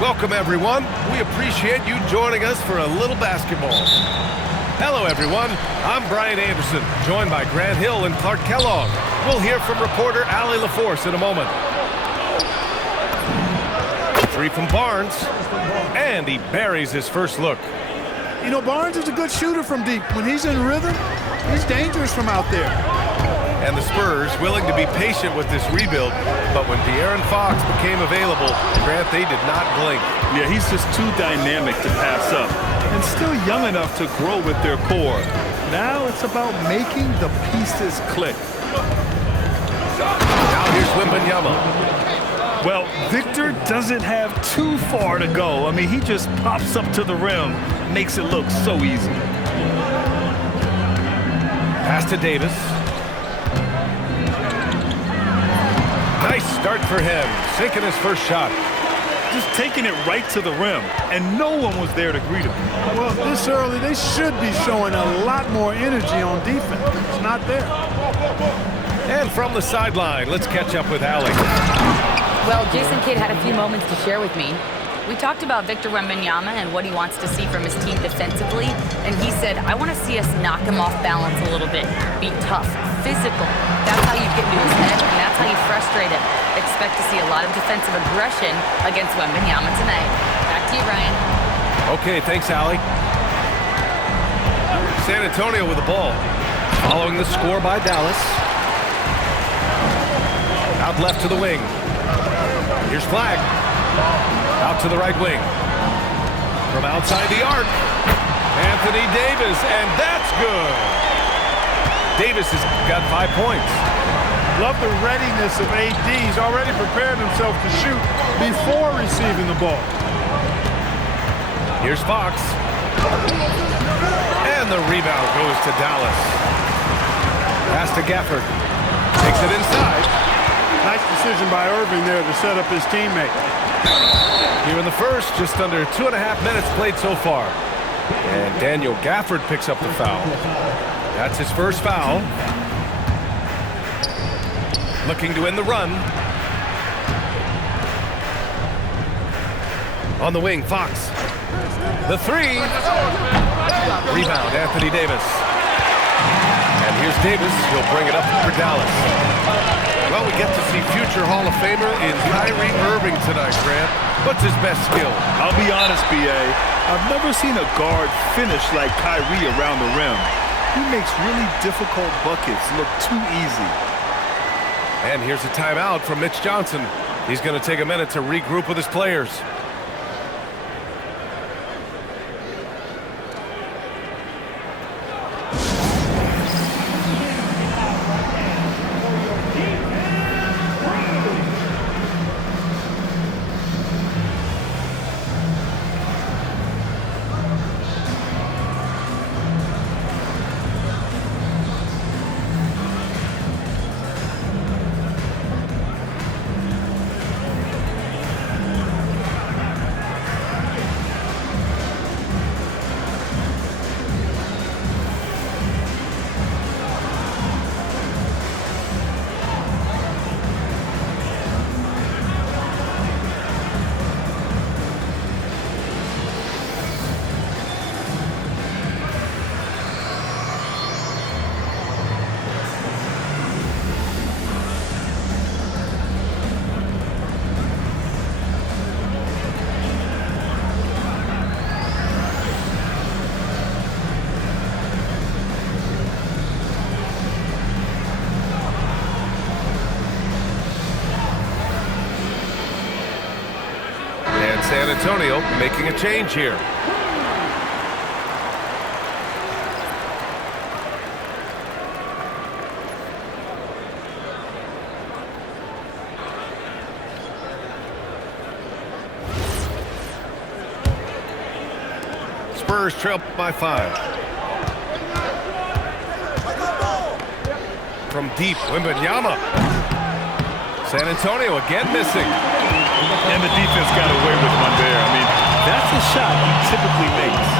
Welcome, everyone. We appreciate you joining us for a little basketball. Hello, everyone. I'm Brian Anderson, joined by Grant Hill and Clark Kellogg. We'll hear from reporter Allie LaForce in a moment. Three from Barnes, and he buries his first look. You know, Barnes is a good shooter from deep. When he's in rhythm, he's dangerous from out there. And the Spurs willing to be patient with this rebuild, but when De'Aaron Fox became available, Grant, they did not blink. Yeah, he's just too dynamic to pass up, and still young enough to grow with their core. Now it's about making the pieces click. Now here's Wembanyama. Well, Victor doesn't have too far to go. I mean, he just pops up to the rim, makes it look so easy. Pass to Davis. Nice start for him, sinking his first shot. Just taking it right to the rim, and no one was there to greet him. Well, this early, they should be showing a lot more energy on defense. It's not there. And from the sideline, let's catch up with Allie. Well, Jason Kidd had a few moments to share with me. We talked about Victor Wembanyama and what he wants to see from his team defensively, and he said, I want to see us knock him off balance a little bit, be tough, physical. That's how you get into his head, and that's how you frustrate him. Expect to see a lot of defensive aggression against Wembanyama tonight. Back to you, Ryan. Okay, thanks, Allie. San Antonio with the ball, following the score by Dallas. Out left to the wing. Here's Flagg. Out to the right wing. From outside the arc, Anthony Davis, and that's good. Davis has got 5 points. Love the readiness of AD. He's already prepared himself to shoot before receiving the ball. Here's Fox. And the rebound goes to Dallas. Pass to Gafford. Takes it inside. Nice decision by Irving there to set up his teammate. Here in the first, just under 2.5 minutes played so far. And Daniel Gafford picks up the foul. That's his first foul. Looking to end the run. On the wing, Fox. The three. Rebound, Anthony Davis. And here's Davis. He'll bring it up for Dallas. Well, we get to see future Hall of Famer in Kyrie Irving tonight, Grant. What's his best skill? I'll be honest, B.A. I've never seen a guard finish like Kyrie around the rim. He makes really difficult buckets look too easy. And here's a timeout from Mitch Johnson. He's going to take a minute to regroup with his players. San Antonio making a change here. Spurs trail by 5. From deep, Wembanyama. San Antonio again missing. And the defense got away with one there. I mean, that's a shot he typically makes.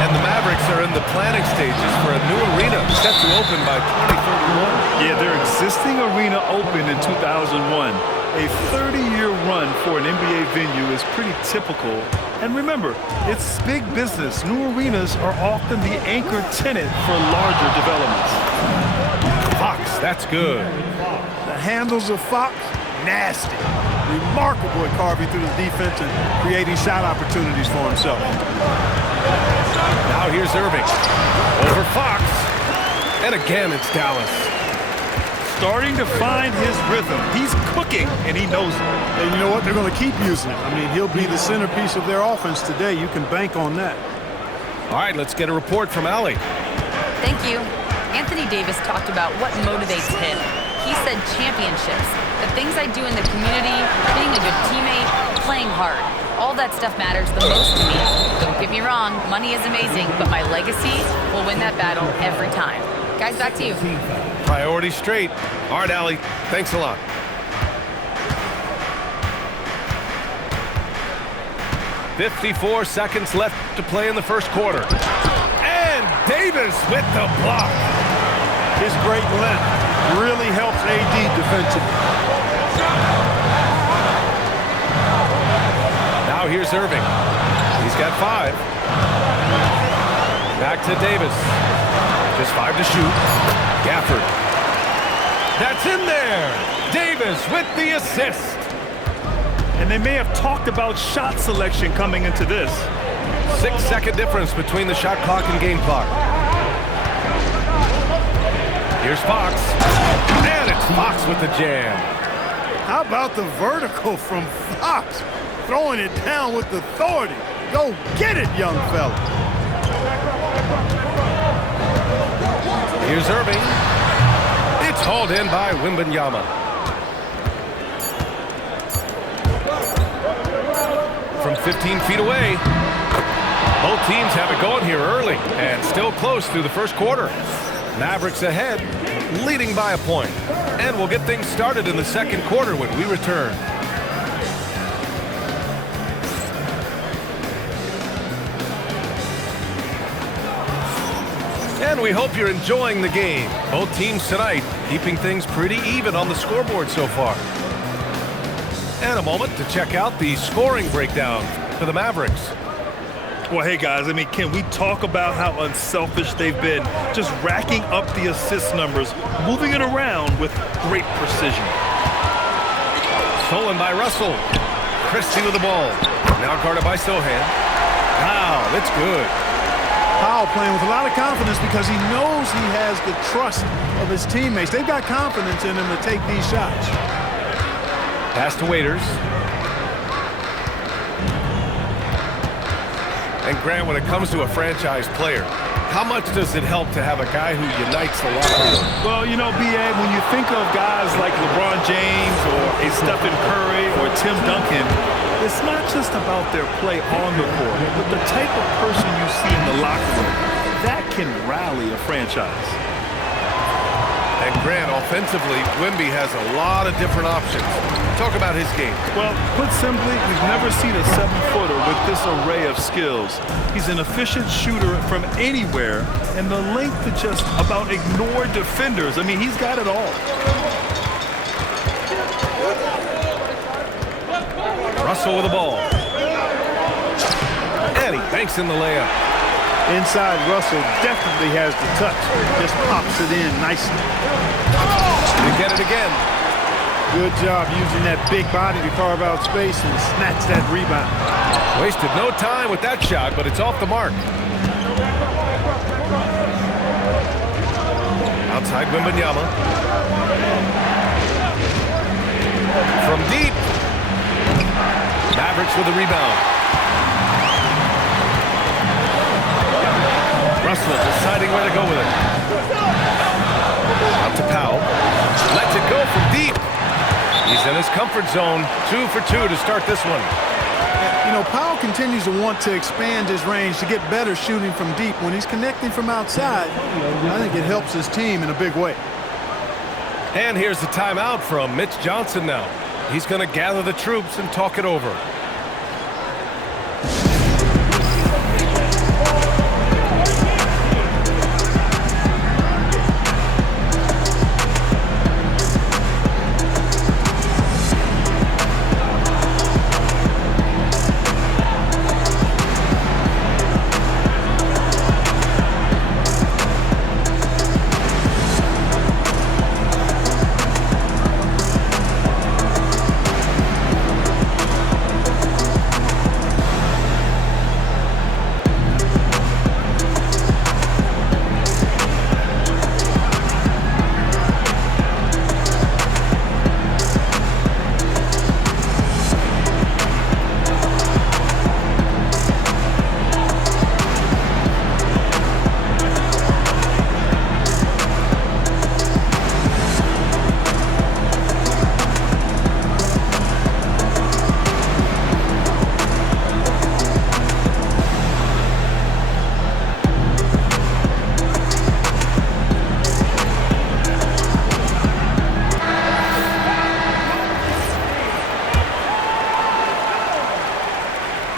And the Mavericks are in the planning stages for a new arena set to open by 2031. Yeah, their existing arena opened in 2001. A 30-year run for an NBA venue is pretty typical. And remember, it's big business. New arenas are often the anchor tenant for larger developments. Fox, that's good. The handles of Fox, nasty. Remarkable at carving through the defense and creating shot opportunities for himself. Now here's Irving. Over Fox. And again, it's Dallas. Starting to find his rhythm. He's cooking, and he knows it. And you know what? They're going to keep using it. I mean, he'll be the centerpiece of their offense today. You can bank on that. All right, let's get a report from Allie. Thank you. Anthony Davis talked about what motivates him. He said championships, the things I do in the community, being a good teammate, playing hard. All that stuff matters the most to me. Don't get me wrong, money is amazing, but my legacy will win that battle every time. Guys, back to you. Priority straight. All right, Allie, thanks a lot. "54 seconds left to play in the first quarter. And Davis with the block. His great length really helps AD defensively. Now here's Irving. He's got 5. Back to Davis. Just 5 to shoot. Gafford. That's in there. Davis with the assist. And they may have talked about shot selection coming into this. 6-second difference between the shot clock and game clock. Here's Fox. And it's Fox with the jam. How about the vertical from Fox? Throwing it down with authority. Go get it, young fella. Here's Irving. It's hauled in by Wembanyama. From 15 feet away. Both teams have it going here early and still close through the first quarter. Mavericks ahead, leading by a point. And we'll get things started in the second quarter when we return. And we hope you're enjoying the game. Both teams tonight keeping things pretty even on the scoreboard so far. And a moment to check out the scoring breakdown for the Mavericks. Well, hey, guys, I mean, can we talk about how unselfish they've been? Just racking up the assist numbers, moving it around with great precision. Stolen by Russell. Christie with the ball. Now guarded by Sohan. Wow, that's good. Powell playing with a lot of confidence because he knows he has the trust of his teammates. They've got confidence in him to take these shots. Pass to Waiters. And Grant, when it comes to a franchise player, how much does it help to have a guy who unites the locker room? Well, you know, B.A., when you think of guys like LeBron James or a Stephen Curry or Tim Duncan, it's not just about their play on the court, but the type of person you see in the locker room. That can rally a franchise. And Grant, offensively, Wemby has a lot of different options. Talk about his game. Well, put simply, we've never seen a 7-footer with this array of skills. He's an efficient shooter from anywhere, and the length to just about ignore defenders. I mean, he's got it all. Russell with the ball. And he banks in the layup. Inside, Russell definitely has the touch. Just pops it in nicely. They get it again. Good job using that big body to carve out space and snatch that rebound. Wasted no time with that shot, but it's off the mark. Outside Wembanyama. From deep. Mavericks with the rebound. Russell deciding where to go with it. Out to Powell. Lets it go from deep. He's in his comfort zone. 2 for 2 to start this one. You know, Powell continues to want to expand his range to get better shooting from deep. When he's connecting from outside, I think it helps his team in a big way. And here's the timeout from Mitch Johnson now. He's going to gather the troops and talk it over.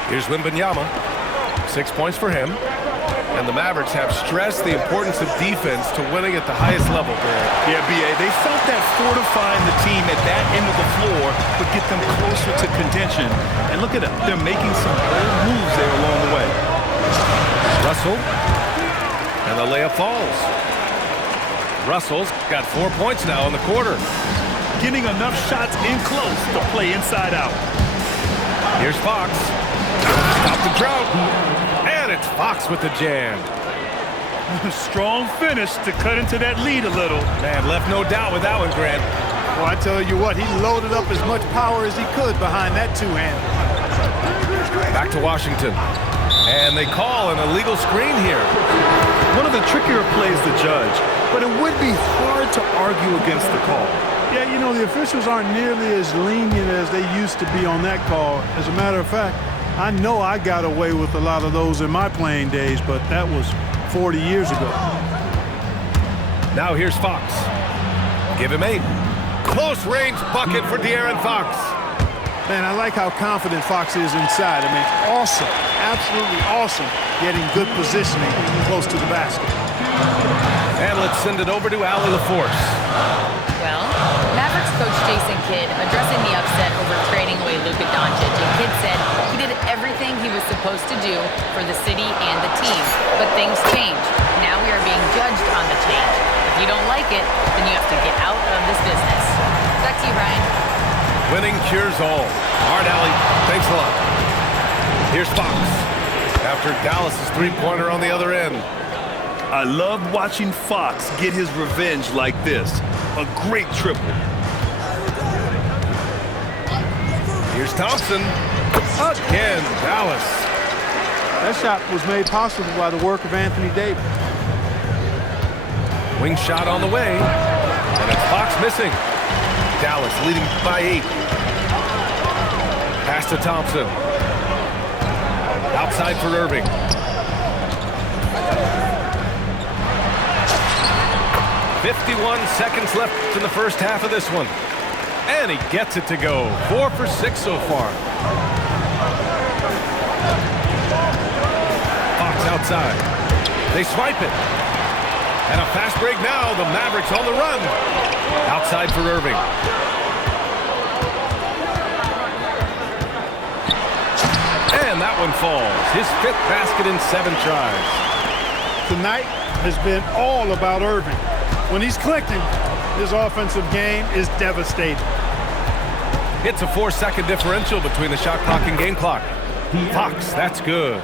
Here's Wembanyama. 6 points for him. And the Mavericks have stressed the importance of defense to winning at the highest level, Grant. Yeah, B.A., they felt that fortifying the team at that end of the floor would get them closer to contention. And look at them. They're making some bold moves there along the way. Russell. And the layup falls. Russell's got 4 points now in the quarter. Getting enough shots in close to play inside out. Here's Fox. Stop the drought. And it's Fox with the jam. Strong finish to cut into that lead a little. Man, left no doubt with that one, Grant. Well, I tell you what, he loaded up as much power as he could behind that two-hand. Back to Washington. And they call an illegal screen here. One of the trickier plays to judge, but it would be hard to argue against the call. Yeah, you know, the officials aren't nearly as lenient as they used to be on that call. As a matter of fact, I know I got away with a lot of those in my playing days, but that was 40 years ago. Now here's Fox. Give him 8. Close range bucket for De'Aaron Fox. Man, I like how confident Fox is inside. I mean, awesome, absolutely awesome, getting good positioning close to the basket. And let's send it over to Allie LaForce. Well, Mavericks coach Jason Kidd addressing the upset over trading away Luka Doncic, and Kidd said he did everything he was supposed to do for the city and the team. But things change. Now we are being judged on the change. If you don't like it, then you have to get out of this business. Back to you, Ryan. Winning cures all. All right, Allie. Thanks a lot. Here's Fox. After Dallas' three-pointer on the other end. I love watching Fox get his revenge like this. A great triple. Here's Thompson. Again, Dallas. That shot was made possible by the work of Anthony Davis. Wing shot on the way. And it's Fox missing. Dallas leading by 8. Pass to Thompson. Outside for Irving. "51 seconds left in the first half of this one. And he gets it to go. 4 for 6 so far. Fox outside. They swipe it. And a fast break now. The Mavericks on the run. Outside for Irving. And that one falls. His 5th basket in 7 tries. Tonight has been all about Irving. When he's clicking, his offensive game is devastating. It's a 4-second differential between the shot clock and game clock. Fox, that's good.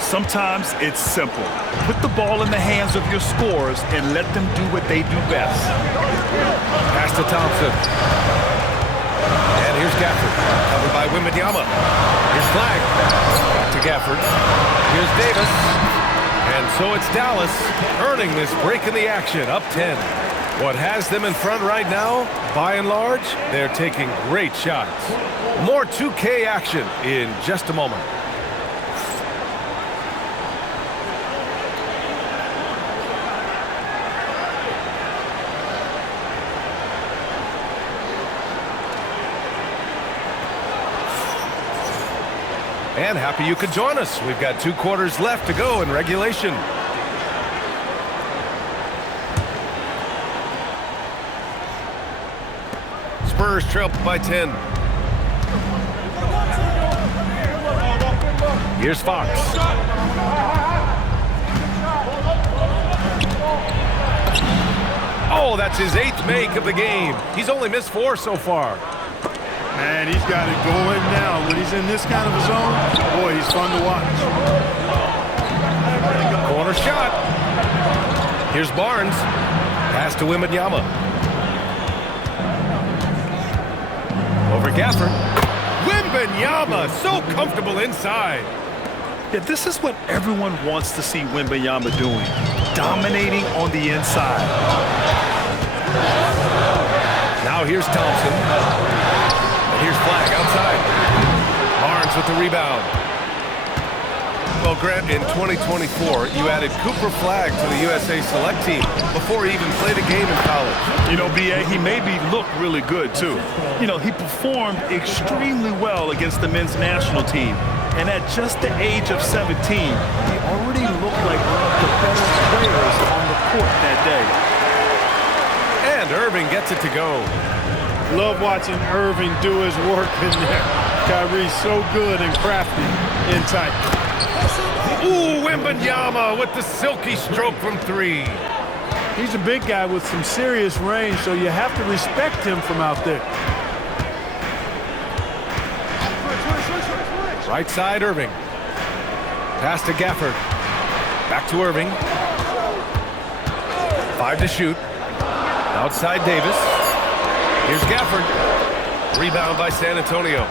Sometimes it's simple. Put the ball in the hands of your scorers and let them do what they do best. Pass to Thompson. And here's Gafford. Covered by Wembanyama. Here's Flag. Back to Gafford. Here's Davis. And so it's Dallas earning this break in the action, up 10. What has them in front right now, by and large, they're taking great shots. More 2K action in just a moment. And happy you could join us. We've got 2 quarters left to go in regulation. Spurs trail by 10. Here's Fox. Oh, that's his 8th make of the game. He's only missed 4 so far. Man, he's got it going now. When he's in this kind of a zone, boy, he's fun to watch. Corner shot. Here's Barnes. Pass to Wembanyama. Over Gafford. Wembanyama, so comfortable inside. Yeah, this is what everyone wants to see Wembanyama doing. Dominating on the inside. Now here's Thompson. Here's Flag outside. Barnes with the rebound. Well, Grant, in 2024, you added Cooper Flag to the USA Select team before he even played a game in college. You know, B.A., he made me look really good, too. You know, he performed extremely well against the men's national team. And at just the age of 17, he already looked like one of the better players on the court that day. And Irving gets it to go. Love watching Irving do his work in there. Kyrie's so good and crafty in tight. Ooh, Wembanyama with the silky stroke from three. He's a big guy with some serious range, so you have to respect him from out there. Right side, Irving. Pass to Gafford. Back to Irving. 5 to shoot. Outside Davis. Here's Gafford. Rebound by San Antonio.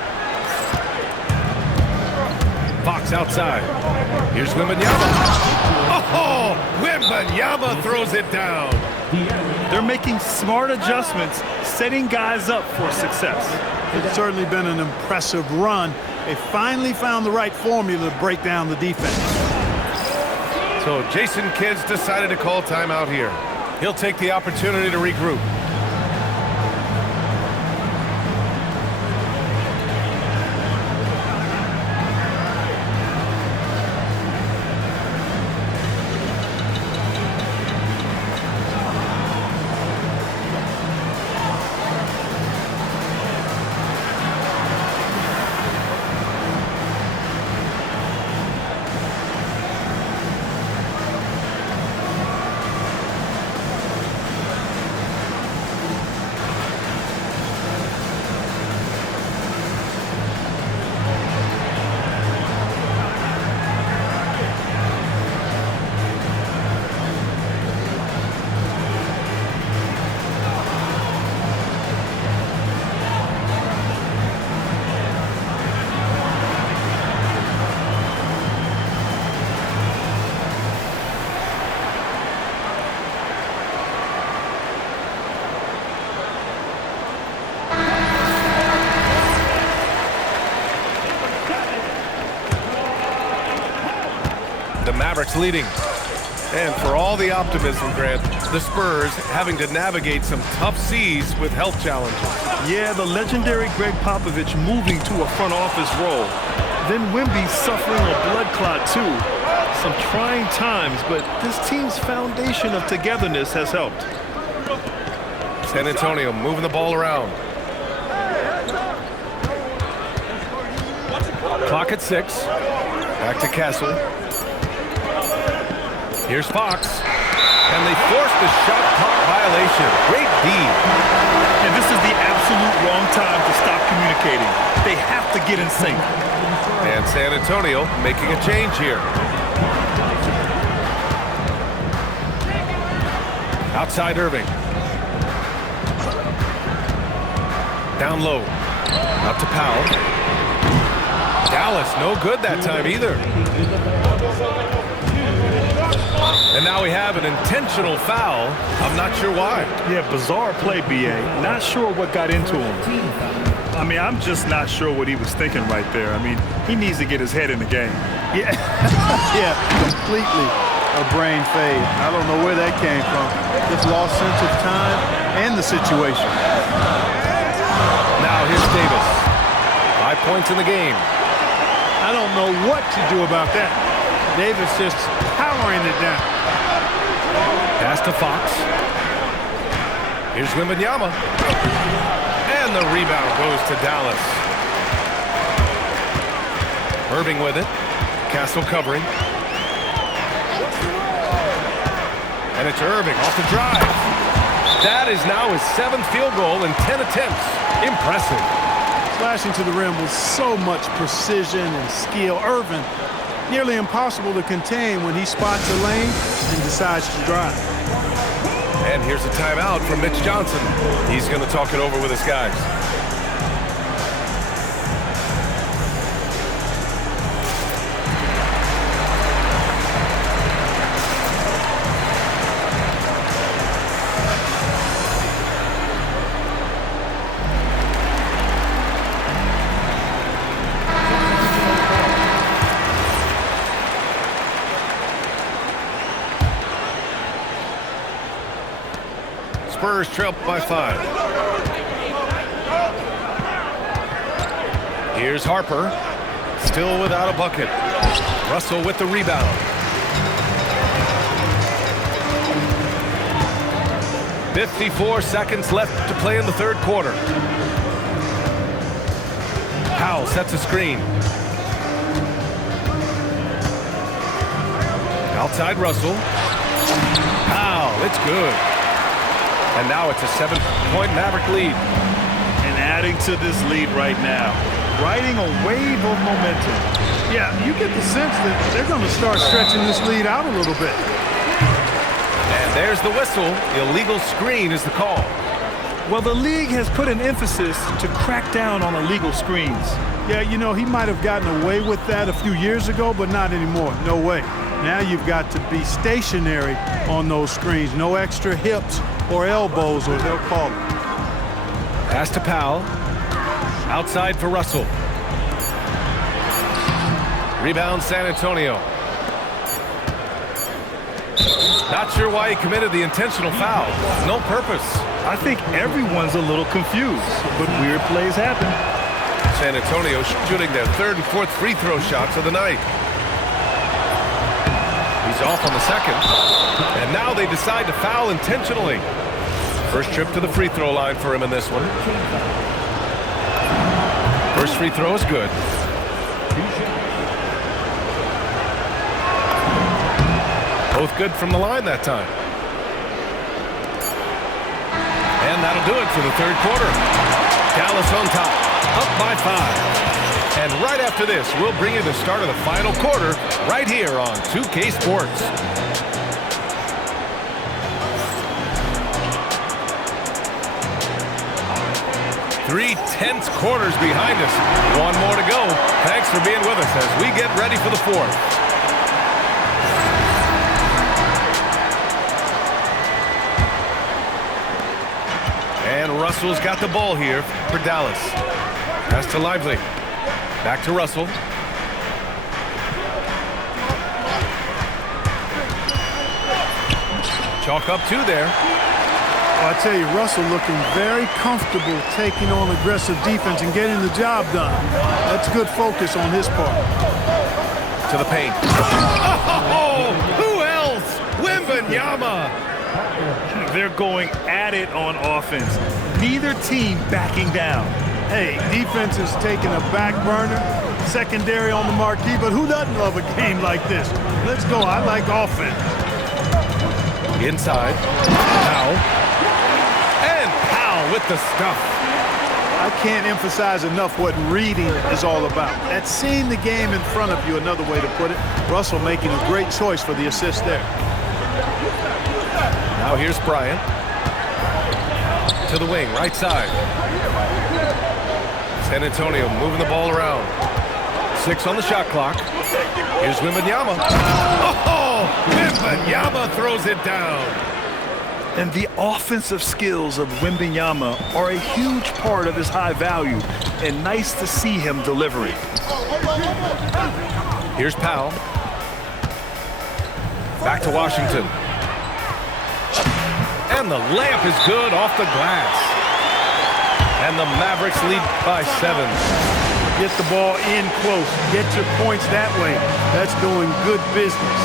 Fox outside. Here's Wembanyama. Oh, Wembanyama throws it down. They're making smart adjustments, setting guys up for success. It's certainly been an impressive run. They finally found the right formula to break down the defense. So Jason Kidd's decided to call timeout here. He'll take the opportunity to regroup. The Mavericks leading. And for all the optimism, Grant, the Spurs having to navigate some tough seas with health challenges. Yeah, the legendary Greg Popovich moving to a front office role. Then Wemby suffering a blood clot too. Some trying times, but this team's foundation of togetherness has helped. San Antonio moving the ball around. Clock at 6. Back to Castle. Here's Fox. And they forced the shot clock violation. Great D. And this is the absolute wrong time to stop communicating. They have to get in sync. And San Antonio making a change here. Outside Irving. Down low. Out to Powell. Dallas, no good that time either. And now we have an intentional foul. I'm not sure why. Yeah, bizarre play, B.A. Not sure what got into him. I mean, I'm just not sure what he was thinking right there. I mean, he needs to get his head in the game. Yeah, yeah, completely a brain fade. I don't know where that came from. Just lost sense of time and the situation. Now here's Davis. 5 points in the game. I don't know what to do about that. Davis just powering it down. Pass to Fox. Here's Wembanyama. And the rebound goes to Dallas. Irving with it. Castle covering. And it's Irving off the drive. That is now his 7th field goal in 10 attempts. Impressive. Slashing to the rim with so much precision and skill. Irving, nearly impossible to contain when he spots a lane and decides to drive. And here's a timeout from Mitch Johnson. He's going to talk it over with his guys. Spurs trail by 5. Here's Harper. Still without a bucket. Russell with the rebound. "54 seconds left to play in the third quarter." Powell sets a screen. Outside Russell. Powell, it's good. And now it's a 7-point Maverick lead. And adding to this lead right now, riding a wave of momentum. Yeah, you get the sense that they're going to start stretching this lead out a little bit. And there's the whistle. Illegal screen is the call. Well, the league has put an emphasis to crack down on illegal screens. Yeah, you know, he might have gotten away with that a few years ago, but not anymore. No way. Now you've got to be stationary on those screens. No extra hips or elbows, or they'll call it. Pass to Powell. Outside for Russell. Rebound San Antonio. Not sure why he committed the intentional foul. No purpose. I think everyone's a little confused, but weird plays happen. San Antonio shooting their third and fourth free throw shots of the night. He's off on the second. And now they decide to foul intentionally. First trip to the free throw line for him in this one. First free throw is good. Both good from the line that time. And that'll do it for the third quarter. Dallas on top, up by 5. And right after this, we'll bring you the start of the final quarter right here on 2K Sports. Three tense quarters behind us. One more to go. Thanks for being with us as we get ready for the fourth. And Russell's got the ball here for Dallas. Pass to Lively. Back to Russell. Chalk up 2 there. Well, I tell you, Russell looking very comfortable taking on aggressive defense and getting the job done. That's good focus on his part. To the paint. Oh, who else? Wembanyama. They're going at it on offense. Neither team backing down. Hey, defense is taking a back burner, secondary on the marquee, but who doesn't love a game like this? Let's go. I like offense. Inside. Powell. And Powell with the stuff. I can't emphasize enough what reading is all about. That's seeing the game in front of you, another way to put it. Russell making a great choice for the assist there. Now here's Bryant. To the wing, right side. San Antonio moving the ball around. 6 on the shot clock. Here's Wembanyama. Oh, Wembanyama throws it down. And the offensive skills of Wembanyama are a huge part of his high value, and nice to see him delivering. Here's Powell. Back to Washington. And the layup is good off the glass. And the Mavericks lead by 7. Get the ball in close. Get your points that way. That's doing good business.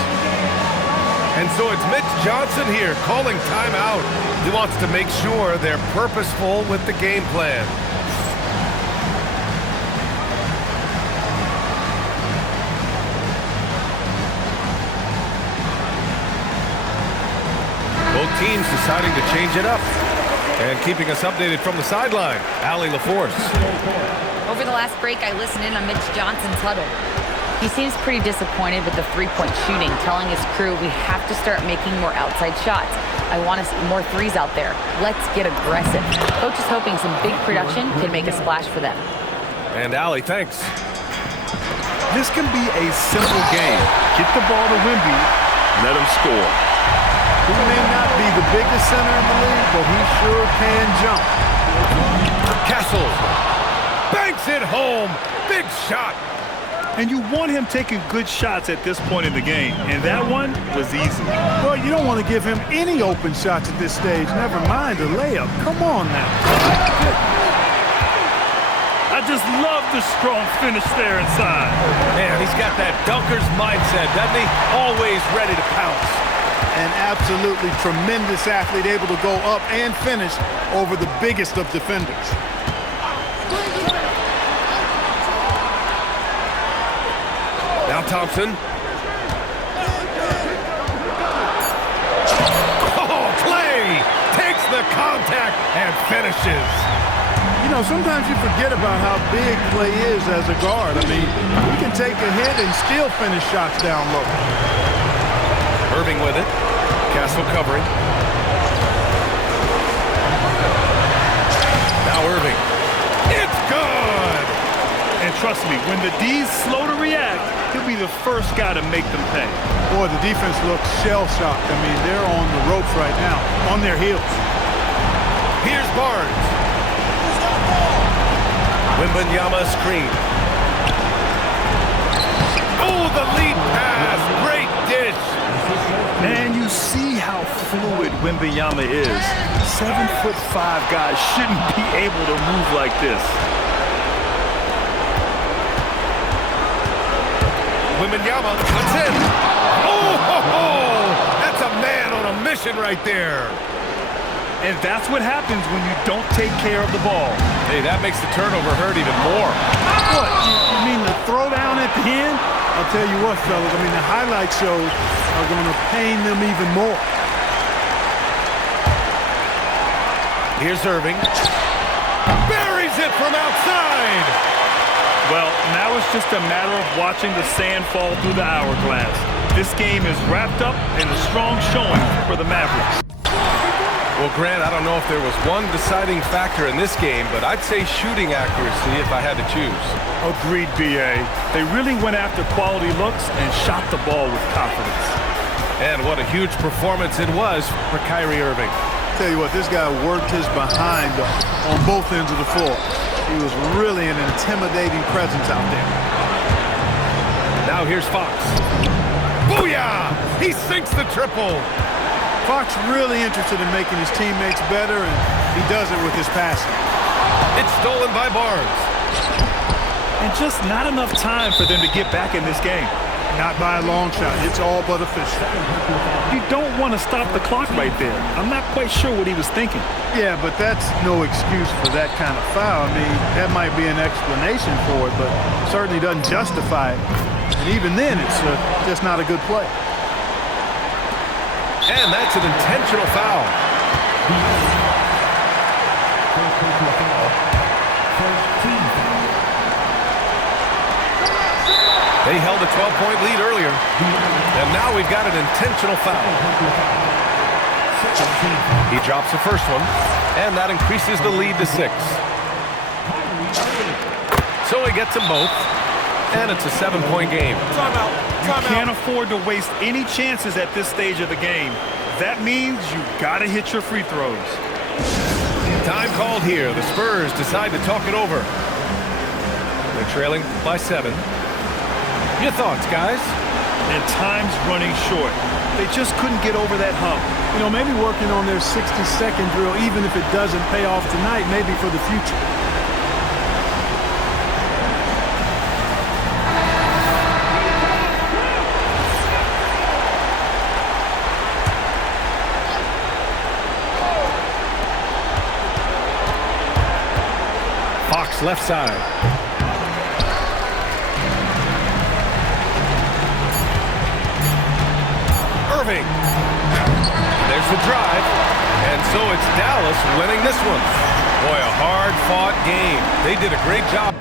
And so it's Mitch Johnson here calling timeout. He wants to make sure they're purposeful with the game plan. Both teams deciding to change it up. And keeping us updated from the sideline, Allie LaForce. Over the last break, I listened in on Mitch Johnson's huddle. He seems pretty disappointed with the three-point shooting, telling his crew we have to start making more outside shots. I want to see more threes out there. Let's get aggressive. Coach is hoping some big production can make a splash for them. And Allie, thanks. This can be a simple game. Get the ball to Wemby, let him score. He may not be the biggest center in the league, but he sure can jump. Castle banks it home. Big shot. And you want him taking good shots at this point in the game, and that one was easy. Well, you don't want to give him any open shots at this stage. Never mind a layup. Come on now. I just love the strong finish there inside. Man, he's got that dunker's mindset, doesn't he? Always ready to pounce. An absolutely tremendous athlete, able to go up and finish over the biggest of defenders. Now Thompson. Oh, Clay takes the contact and finishes. You know, sometimes you forget about how big Clay is as a guard. I mean, he can take a hit and still finish shots down low. Irving with it. Castle covering. Now Irving. It's good! And trust me, when the D's slow to react, he'll be the first guy to make them pay. Boy, the defense looks shell-shocked. I mean, they're on the ropes right now, on their heels. Here's Barnes. Wembanyama screen. Oh, the lead pass. Great dish. And you see how fluid Wembanyama is. 7'5" guys shouldn't be able to move like this. Wembanyama cuts in. Oh, that's a man on a mission right there. And that's what happens when you don't take care of the ball. Hey, that makes the turnover hurt even more. What, you mean the throwdown at the end? I'll tell you what, fellas, I mean, the highlight shows are going to pain them even more. Here's Irving. Buries it from outside. Well, now it's just a matter of watching the sand fall through the hourglass. This game is wrapped up in a strong showing for the Mavericks. Well, Grant, I don't know if there was one deciding factor in this game, but I'd say shooting accuracy if I had to choose. Agreed, B.A. They really went after quality looks and shot the ball with confidence. And what a huge performance it was for Kyrie Irving. Tell you what, this guy worked his behind on both ends of the floor. He was really an intimidating presence out there. Now here's Fox. Booyah! He sinks the triple. Fox really interested in making his teammates better, and he does it with his passing. It's stolen by Barnes. And just not enough time for them to get back in this game. Not by a long shot. It's all but official. You don't want to stop the clock right there. I'm not quite sure what he was thinking. Yeah, but that's no excuse for that kind of foul. I mean, that might be an explanation for it, but certainly doesn't justify it. And even then, it's just not a good play. And that's an intentional foul. They held a 12-point lead earlier, and now we've got an intentional foul. He drops the first one, and that increases the lead to 6. So he gets them both, and it's a 7-point game. You can't afford to waste any chances at this stage of the game. That means you gotta hit your free throws. Time called here. The Spurs decide to talk it over. They're trailing by 7. Your thoughts, guys? And time's running short. They just couldn't get over that hump. You know, maybe working on their 60-second drill, even if it doesn't pay off tonight, maybe for the future. Fox left side. Irving. There's the drive. And so it's Dallas winning this one. Boy, a hard-fought game. They did a great job.